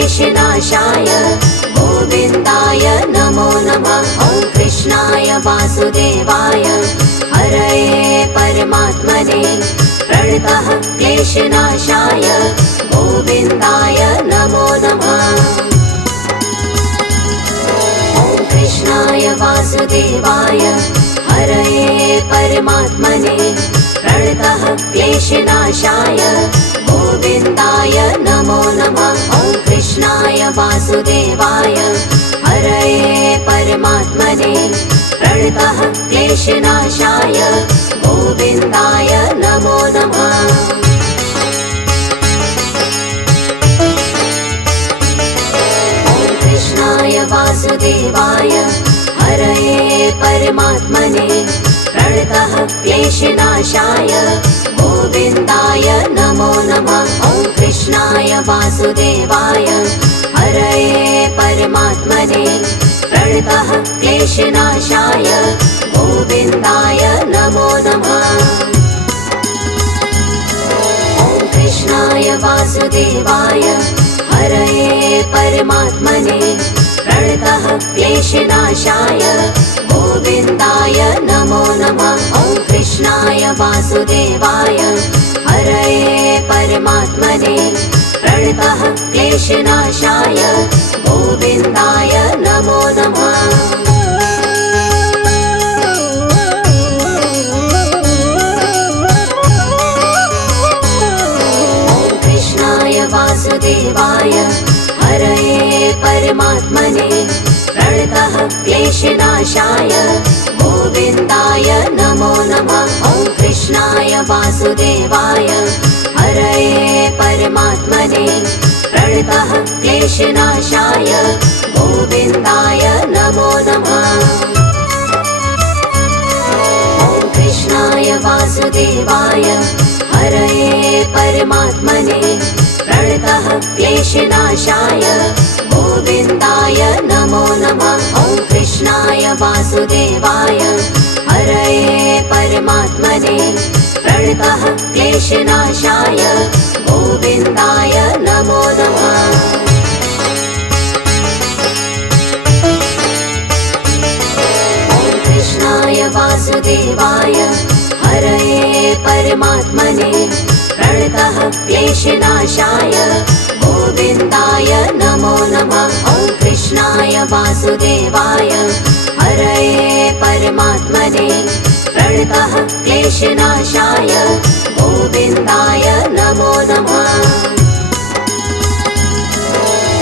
क्लेशनाशाय गोविन्दाय नमो नमः। ॐ कृष्णाय वासुदेवाय हरये परमात्मने प्रणतः क्लेशनाशाय गोविन्दाय नमो नमः। ॐ कृष्णाय वासुदेवाय हरये परमात्मने प्रणतः क्लेशनाशाय गोविन्दाय नमो नमः। ॐ कृष्णाय वासुदेवाय हरये परमात्मने प्रणतः क्लेशनाशाय गोविन्दाय नमो नमः। ॐ कृष्णाय वासुदेवाय हरये परमात्मने प्रणतः क्लेशनाशाय गोविन्दाय नमो नमः। ॐ कृष्णाय वासुदेवाय हरये परमात्मने प्रणतः क्लेशनाशाय गोविन्दाय नमो नमः। ॐ कृष्णाय वासुदेवाय हरये परमात्मने प्रणतः क्लेशनाशाय गोविन्दाय नमो नमः। ॐ कृष्णाय वासुदेवाय हरये परमात्मने प्रणतः क्लेशनाशाय गोविन्दाय नमो नमः। ॐ कृष्णाय वासुदेवाय हरये परमात्मने प्रणतः क्लेशनाशाय गोविन्दाय नमो नमः। ॐ कृष्णाय वासुदेवाय हरये परमात्मने प्रणतः क्लेशनाशाय गोविन्दाय नमो नमः। ॐ कृष्णाय वासुदेवाय हरये परमात्मने प्रणतः क्लेशनाशाय गोविन्दाय नमो नमः। ॐ कृष्णाय वासुदेवाय हरये परमात्मने प्रणतः क्लेशनाशाय गोविन्दाय नमो नमः। ॐ कृष्णाय वासुदेवाय हरये परमात्मने प्रणतः क्लेशनाशाय गोविन्दाय नमो नमः। ॐ कृष्णाय वासुदेवाय हरये परमात्मने प्रणतः क्लेशनाशाय गोविन्दाय नमो नमः।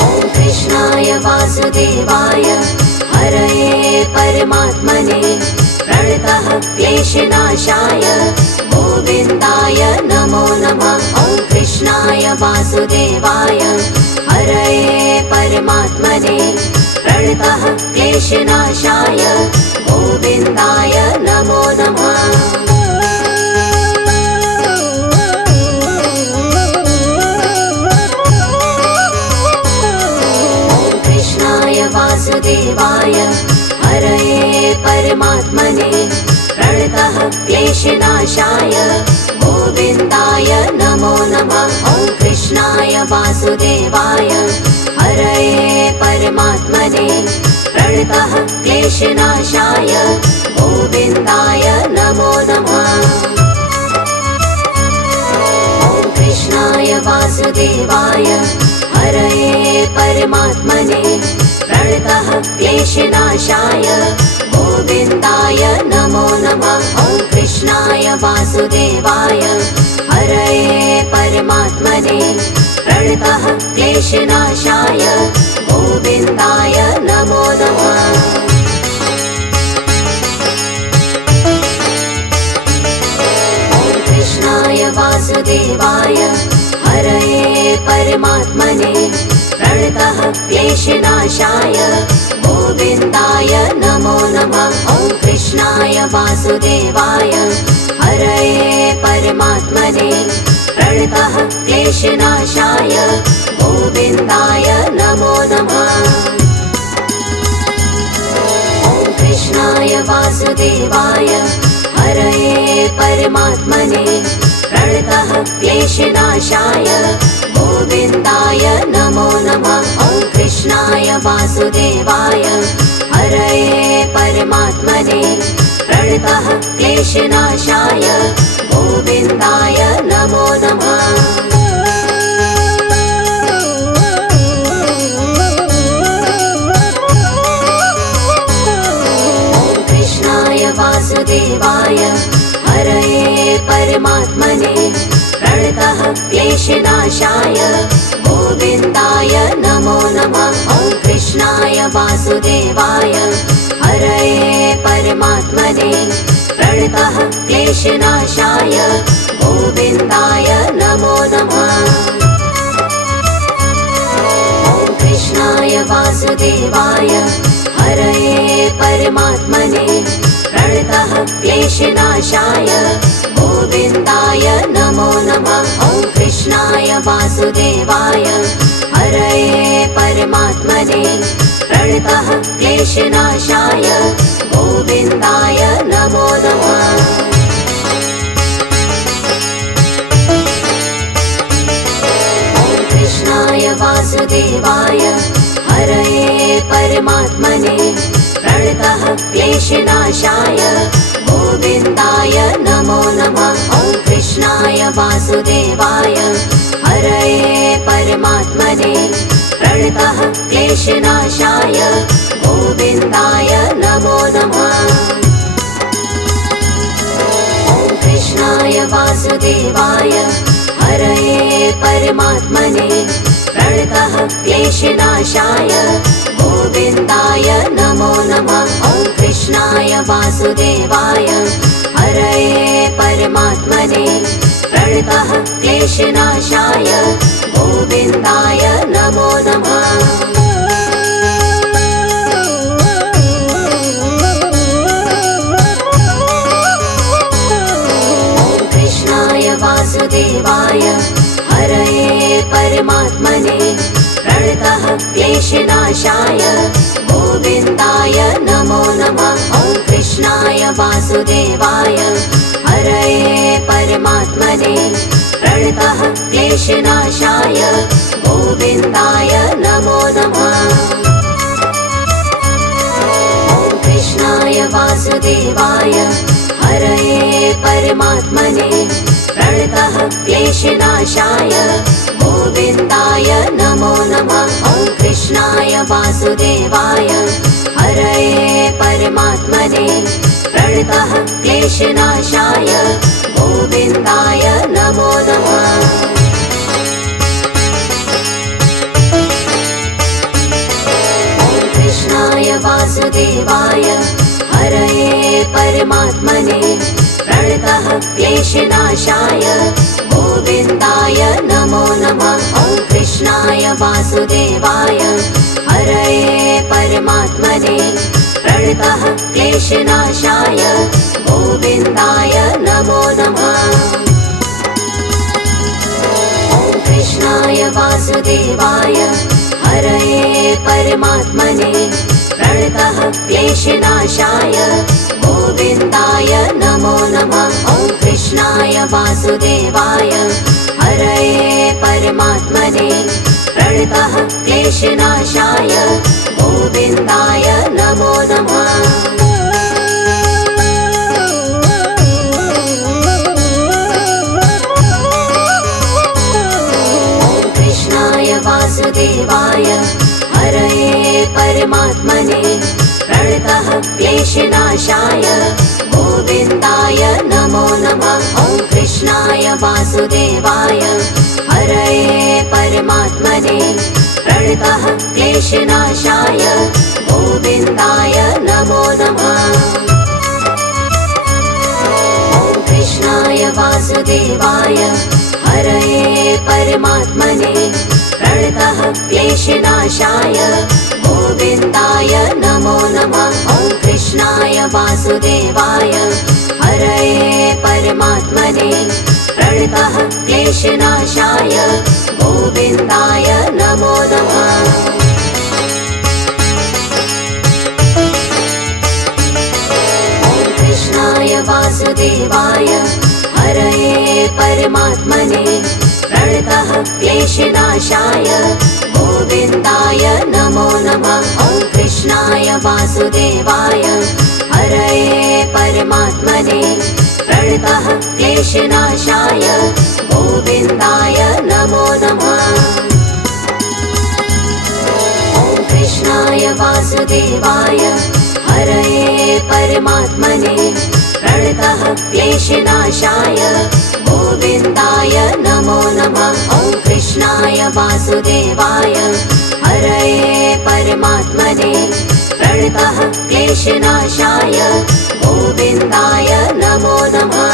ॐ कृष्णाय वासुदेवाय हरये परमात्मने प्रणतः क्लेशनाशाय गोविन्दाय नमो नमः। ॐ कृष्णाय वासुदेवाय हरये परमात्मने प्रणतः क्लेशनाशाय गोविन्दाय नमो नमः। ॐ कृष्णाय वासुदेवाय हरये परमात्मने प्रणतः क्लेशनाशाय गोविन्दाय नमो नमः। ॐ कृष्णाय वासुदेवाय हरये परमात्मने प्रणतः क्लेशनाशाय गोविन्दाय नमो नमः। ॐ कृष्णाय वासुदेवाय हरये परमात्मने प्रणतः क्लेशनाशाय गोविन्दाय नमो नमः। ॐ कृष्णाय वासुदेवाय हरये परमात्मने प्रणतः क्लेशनाशाय गोविन्दाय नमो नमः। ॐ कृष्णाय वासुदेवाय हरये परमात्मने प्रणतः क्लेशनाशाय गोविन्दाय नमो नमः। ॐ कृष्णाय वासुदेवाय हरये परमात्मने प्रणतः क्लेशनाशाय गोविन्दाय नमो नमः। ॐ कृष्णाय वासुदेवाय हरये परमात्मने प्रणतः क्लेशनाशाय गोविन्दाय नमो नमः। वासुदेवाय हरये परमात्मने प्रणतः क्लेशनाशाय गोविन्दाय नमो नमः। वासुदेवाय हरये परमात्मने प्रणतः क्लेशनाशाय गोविन्दाय नमो नमः। ॐ कृष्णाय वासुदेवाय हरये परमात्मने प्रणतः क्लेशनाशाय गोविन्दाय नमो नमः। ॐ कृष्णाय वासुदेवाय हरये परमात्मने प्रणतः क्लेशनाशाय गोविन्दाय नमो नमः। ॐ कृष्णाय वासुदेवाय हरये परमात्मने प्रणतः क्लेशनाशाय गोविन्दाय नमो नमः। ॐ कृष्णाय वासुदेवाय हरये परमात्मने प्रणतः क्लेशनाशाय गोविन्दाय नमो नमः। ॐ कृष्णाय वासुदेवाय हरये परमात्मने प्रणतः क्लेशनाशाय गोविन्दाय नमो नमः। ॐ कृष्णाय वासुदेवाय हरये परमात्मने प्रणतः क्लेशनाशाय गोविन्दाय नमो नमः। ॐ कृष्णाय वासुदेवाय हरये परमात्मने प्रणतः क्लेशनाशाय गोविन्दाय नमो नमः। ॐ कृष्णाय वासुदेवाय हरये परमात्मने प्रणतः क्लेशनाशाय गोविन्दाय नमो नमः। ॐ कृष्णाय वासुदेवाय हरये परमात्मने प्रणतः क्लेशनाशाय गोविन्दाय नमो नमः। ॐ कृष्णाय वासुदेवाय हरये परमात्मने प्रणतः क्लेशनाशाय गोविन्दाय नमो नमः। ॐ कृष्णाय वासुदेवाय हरये परमात्मने प्रणतः क्लेशनाशाय गोविन्दाय नमो नमः। ॐ कृष्णाय वासुदेवाय हरये परमात्मने प्रणतः क्लेशनाशाय गोविन्दाय नमो नमः। ॐ कृष्णाय वासुदेवाय हरये परमात्मने प्रणतः क्लेशनाशाय गोविन्दाय नमो नमः। ॐ कृष्णाय वासुदेवाय हरये परमात्मने प्रणतः क्लेशनाशाय गोविन्दाय नमो नमः। ॐ कृष्णाय वासुदेवाय हरये परमात्मने प्रणतः क्लेशनाशाय गोविन्दाय नमो नमः। ॐ कृष्णाय वासुदेवाय हरये परमात्मने प्रणतः क्लेशनाशाय गोविन्दाय नमो नमः। ॐ कृष्णाय वासुदेवाय हरये परमात्मने प्रणतः क्लेशनाशाय गोविन्दाय नमो नमः। ॐ कृष्णाय वासुदेवाय हरये परमात्मने प्रणतः क्लेशनाशाय गोविन्दाय नमो नमः। ॐ कृष्णाय वासुदेवाय हरये परमात्मने प्रणतः क्लेशनाशाय गोविन्दाय नमो नमः। ॐ कृष्णाय वासुदेवाय हरये परमात्मने प्रणतः क्लेशनाशाय गोविन्दाय नमो नमः। ॐ वासुदेवाय हरये परमात्मने प्रणतः क्लेशनाशाय गोविन्दाय नमो नमः। ॐ कृष्णाय वासुदेवाय हरये परमात्मने प्रणतः क्लेशनाशाय गोविन्दाय नमो नमः। ॐ कृष्णाय वासुदेवाय हरये परमात्मने प्रणतः क्लेशनाशाय गोविन्दाय नमो नमः।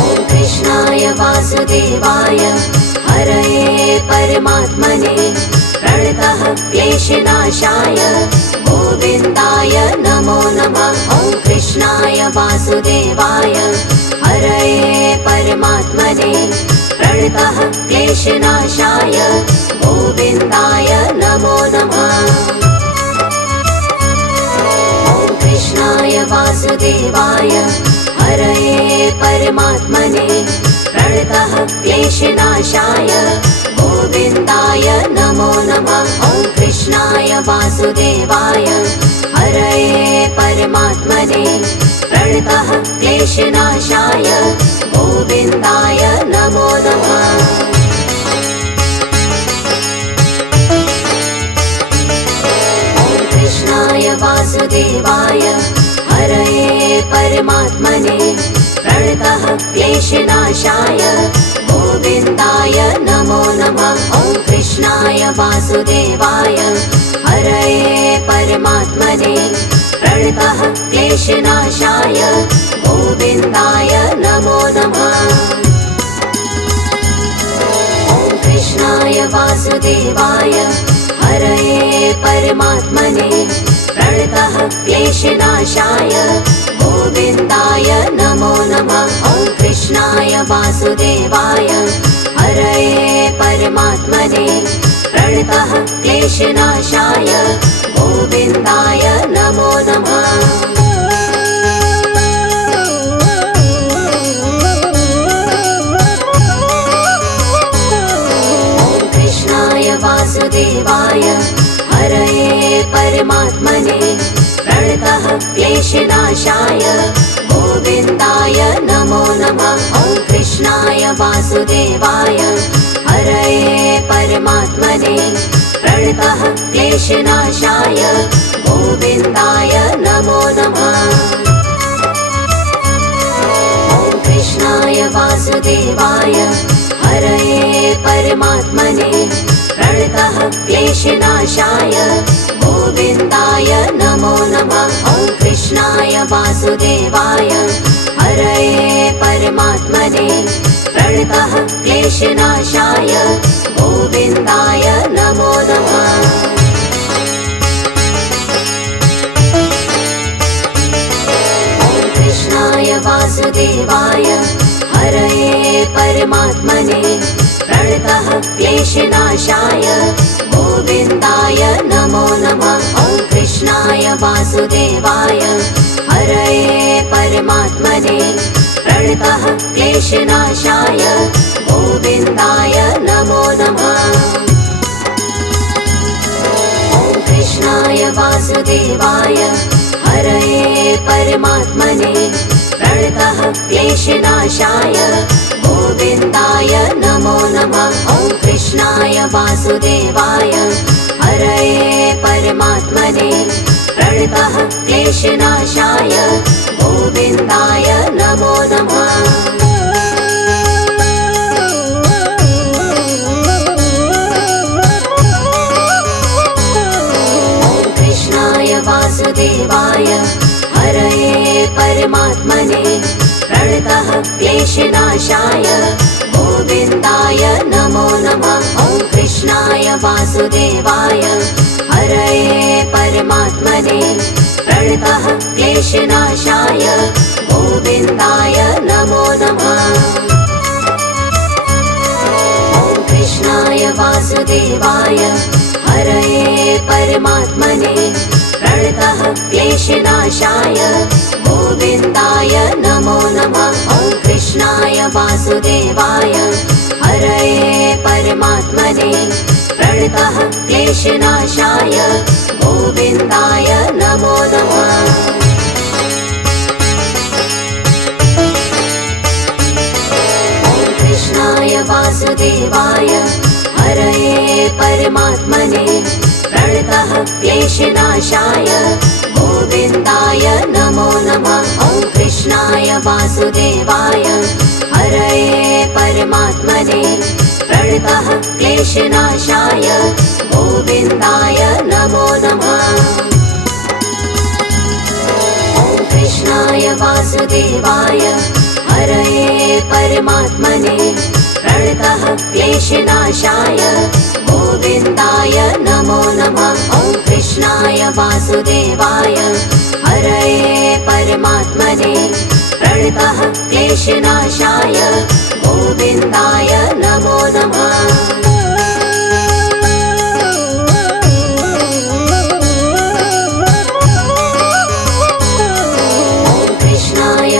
ॐ कृष्णाय वासुदेवाय हरये परमात्मने प्रणतः क्लेशनाशाय गोविन्दाय नमो नमः। ॐ कृष्णाय वासुदेवाय हरये परमात्मने प्रणतः क्लेशनाशाय गोविन्दाय नमो नमः। ॐ कृष्णाय वासुदेवाय हरये परमात्मने प्रणतः क्लेशनाशाय गोविन्दाय नमो नमः। ॐ कृष्णाय वासुदेवाय हरये परमात्मने प्रणतः क्लेशनाशाय गोविन्दाय नमो नमः। ॐ कृष्णाय वासुदेवाय हरये परमात्मने प्रणतः क्लेशनाशाय गोविन्दाय नमो नमः। ॐ कृष्णाय वासुदेवाय हरये परमात्मने प्रणतः क्लेशनाशाय गोविन्दाय नमो नमः। ॐ कृष्णाय वासुदेवाय हरये परमात्मने प्रणतः क्लेशनाशाय गोविन्दाय नमो नमः। ॐ कृष्णाय वासुदेवाय हरये परमात्मने प्रणतः क्लेशनाशाय गोविन्दाय नमो नमः। ॐ कृष्णाय वासुदेवाय हरये परमात्मने प्रणतः क्लेशनाशाय गोविन्दाय नमो नमः। ॐ कृष्णाय वासुदेवाय हरये परमात्मने प्रणतः क्लेशनाशाय गोविन्दाय नमो नमः। ॐ कृष्णाय वासुदेवाय हरये परमात्मने प्रणतः क्लेशनाशाय गोविन्दाय नमो नमः। ॐ कृष्णाय वासुदेवाय हरये परमात्मने प्रणतः क्लेशनाशाय गोविन्दाय नमो नमः। ॐ कृष्णाय वासुदेवाय हरये परमात्मने प्रणतः क्लेशनाशाय गोविन्दाय नमो नमः। ॐ कृष्णाय वासुदेवाय हरये परमात्मने प्रणतः क्लेशनाशाय गोविन्दाय नमो नमः। ॐ कृष्णाय वासुदेवाय हरये परमात्मने प्रणतः क्लेशनाशाय गोविन्दाय नमो नमः। ॐ कृष्णाय वासुदेवाय हरये परमात्मने प्रणतः क्लेशनाशाय गोविन्दाय नमो नमः। ॐ कृष्णाय वासुदेवाय हरये परमात्मने प्रणतः क्लेशनाशाय गोविन्दाय नमो नमः। ॐ कृष्णाय वासुदेवाय हरये परमात्मने प्रणतः क्लेशनाशाय गोविन्दाय नमो नमः। ॐ कृष्णाय वासुदेवाय हरये परमात्मने प्रणतः क्लेशनाशाय गोविन्दाय नमो नमः। ॐ कृष्णाय वासुदेवाय वासुदेवाय हरये परमात्मने प्रणतः क्लेशनाशाय गोविन्दाय नमो नमः। कृष्णाय वासुदेवाय हरये परमात्मने प्रणतः क्लेशनाशाय गोविन्दाय नमो नमः। ॐ कृष्णाय वासुदेवाय हरये परमात्मने प्रणतः क्लेशनाशाय गोविन्दाय नमो नमः। ॐ कृष्णाय वासुदेवाय हरये परमात्मने प्रणतः क्लेशनाशाय गोविन्दाय नमो नमः। ॐ कृष्णाय वासुदेवाय हरये परमात्मने प्रणतः क्लेशनाशाय गोविन्दाय नमो नमः।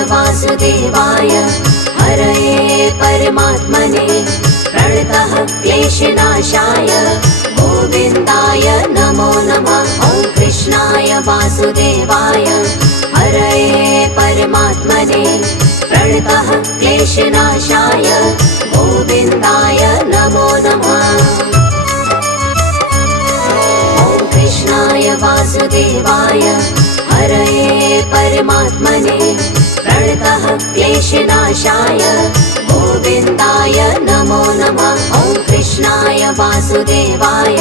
वासुदेवाय हरये परमात्मने प्रणतः क्लेशनाशाय गोविन्दाय नमो नमः। ॐ कृष्णाय वासुदेवाय हरये परमात्मने प्रणतः क्लेशनाशाय गोविन्दाय नमो नमः। ॐ कृष्णाय वासुदेवाय हरये परमात्मने प्रणतः क्लेशनाशाय गोविन्दाय नमो नमः। ॐ कृष्णाय वासुदेवाय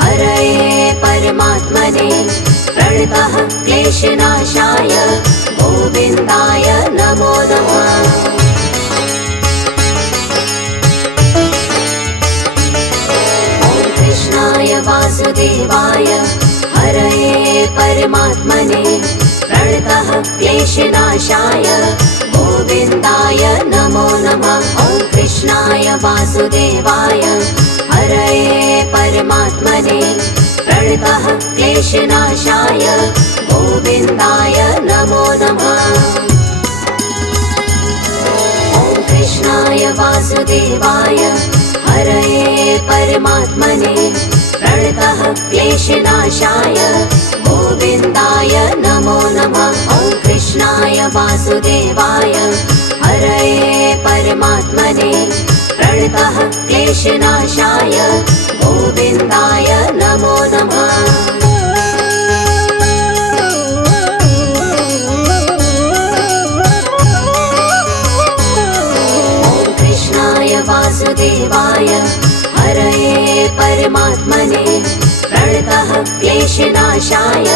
हरये परमात्मने प्रणतः क्लेशनाशाय गोविन्दाय नमो नमः। ॐ कृष्णाय वासुदेवाय हरये परमात्मने प्रणतः क्लेशनाशाय गोविन्दाय नमो नमः। ॐ कृष्णाय वासुदेवाय हरये परमात्मने प्रणतः क्लेशनाशाय गोविन्दाय नमो नमः। ॐ कृष्णाय वासुदेवाय हरये परमात्मने प्रणतः क्लेशनाशाय गोविन्दाय नमो नमः। ॐ कृष्णाय वासुदेवाय हरये परमात्मने प्रणतः क्लेशनाशाय गोविन्दाय नमो नमः। ॐ कृष्णाय वासुदेवाय हरये परमात्मने प्रणतः क्लेशनाशाय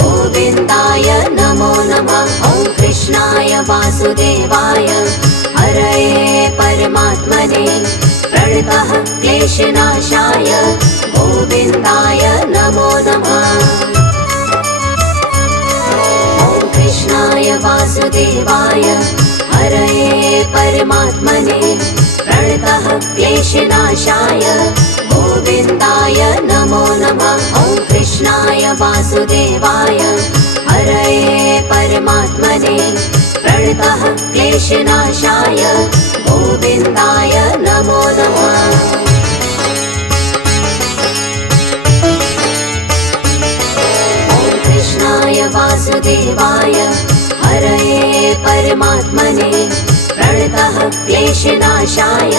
गोविन्दाय नमो नमः। ॐ कृष्णाय वासुदेवाय हरये परमात्मने प्रणतः क्लेशनाशाय गोविन्दाय नमो नमः। ॐ कृष्णाय वासुदेवाय हरये परमात्मने प्रणतः क्लेशनाशाय गोविन्दाय नमो नमः। ॐ कृष्णाय वासुदेवाय हरये परमात्मने प्रणतः क्लेशनाशाय गोविन्दाय नमो नमः। ॐ कृष्णाय वासुदेवाय हरये परमात्मने प्रणतः क्लेशनाशाय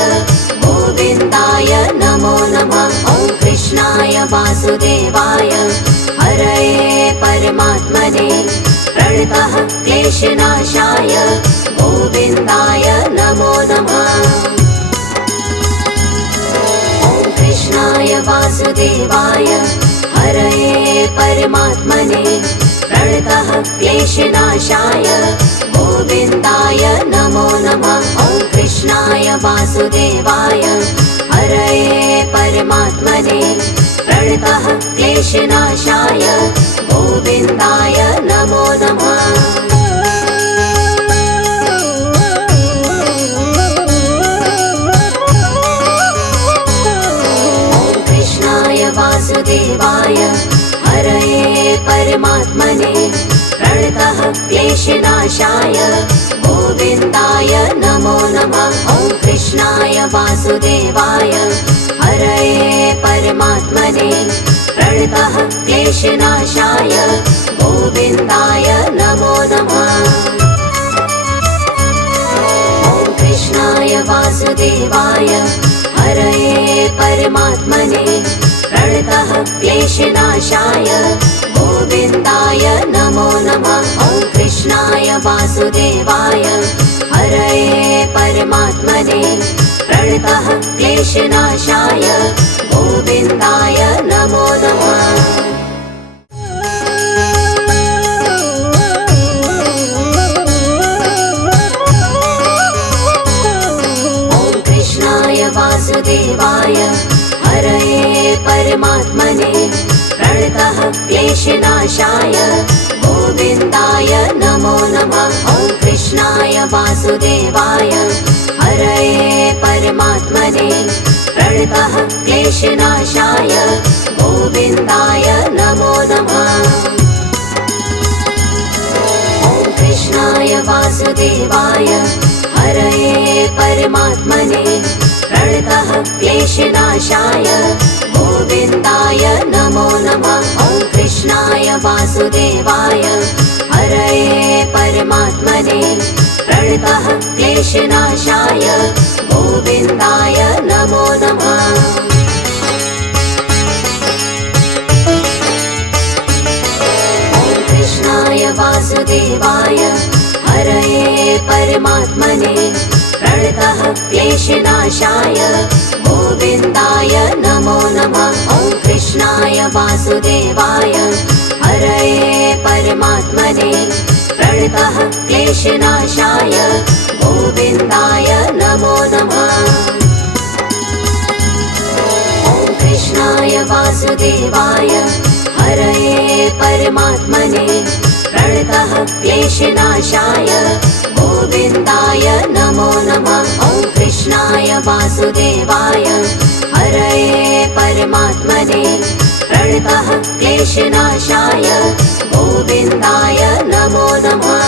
गोविन्दाय नमो नमः। ॐ कृष्णाय वासुदेवाय हरये परमात्मने प्रणतः क्लेशनाशाय गोविन्दाय नमो नमः। ॐ कृष्णाय वासुदेवाय हरये परमात्मने प्रणतः क्लेशनाशाय गोविन्दाय नमो नमः। ॐ कृष्णाय वासुदेवाय हरये परमात्मने प्रणतः क्लेशनाशाय गोविन्दाय नमो नमः। ॐ कृष्णाय वासुदेवाय हरये परमात्मने प्रणतः क्लेशनाशाय गोविन्दाय नमो नमः। ॐ कृष्णाय वासुदेवाय हरये परमात्मने प्रणतः क्लेशनाशाय गोविन्दाय नमो नमः। ॐ कृष्णाय वासुदेवाय हरये परमात्मने प्रणतः क्लेशनाशाय गोविन्दाय नमो नमः। ॐ कृष्णाय वासुदेवाय हरये परमात्मने प्रणतः क्लेशनाशाय गोविन्दाय नमो नमः। ॐ कृष्णाय वासुदेवाय हरये परमात्मने प्रणतः क्लेशनाशाय गोविन्दाय नमो नमः। ॐ कृष्णाय वासुदेवाय हरये परमात्मने प्रणतः क्लेशनाशाय गोविन्दाय नमो नमः। ॐ कृष्णाय वासुदेवाय हरये परमात्मने प्रणतः क्लेशनाशाय गोविन्दाय नमो नमः। ॐ कृष्णाय वासुदेवाय हरये परमात्मने प्रणतः क्लेशनाशाय गोविन्दाय नमो नमः। ॐ कृष्णाय वासुदेवाय हरये परमात्मने प्रणतः क्लेशनाशाय गोविन्दाय नमो नमः। ॐ कृष्णाय वासुदेवाय हरये परमात्मने प्रणतः क्लेशनाशाय गोविन्दाय नमो नमः। ॐ कृष्णाय वासुदेवाय हरये परमात्मने प्रणतः क्लेशनाशाय गोविन्दाय नमो नमः। ॐ कृष्णाय वासुदेवाय हरये परमात्मने प्रणतः क्लेशनाशाय गोविन्दाय नमो नमः।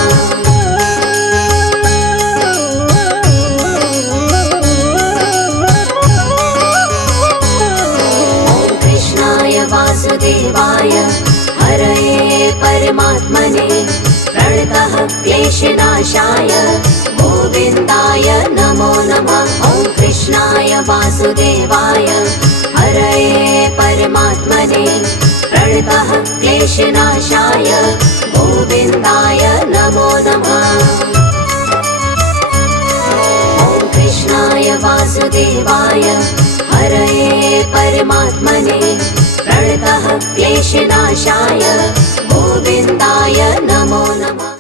ॐ कृष्णाय वासुदेवाय हरये परमात्मने प्रणतः क्लेशनाशाय गोविन्दाय नमो नमः। ॐ कृष्णाय वासुदेवाय हरये परमात्मने प्रणतः क्लेशनाशाय गोविन्दाय नमो नमः। ॐ कृष्णाय वासुदेवाय हरये परमात्मने प्रणतः क्लेशनाशाय गोविन्दाय नमो नमः।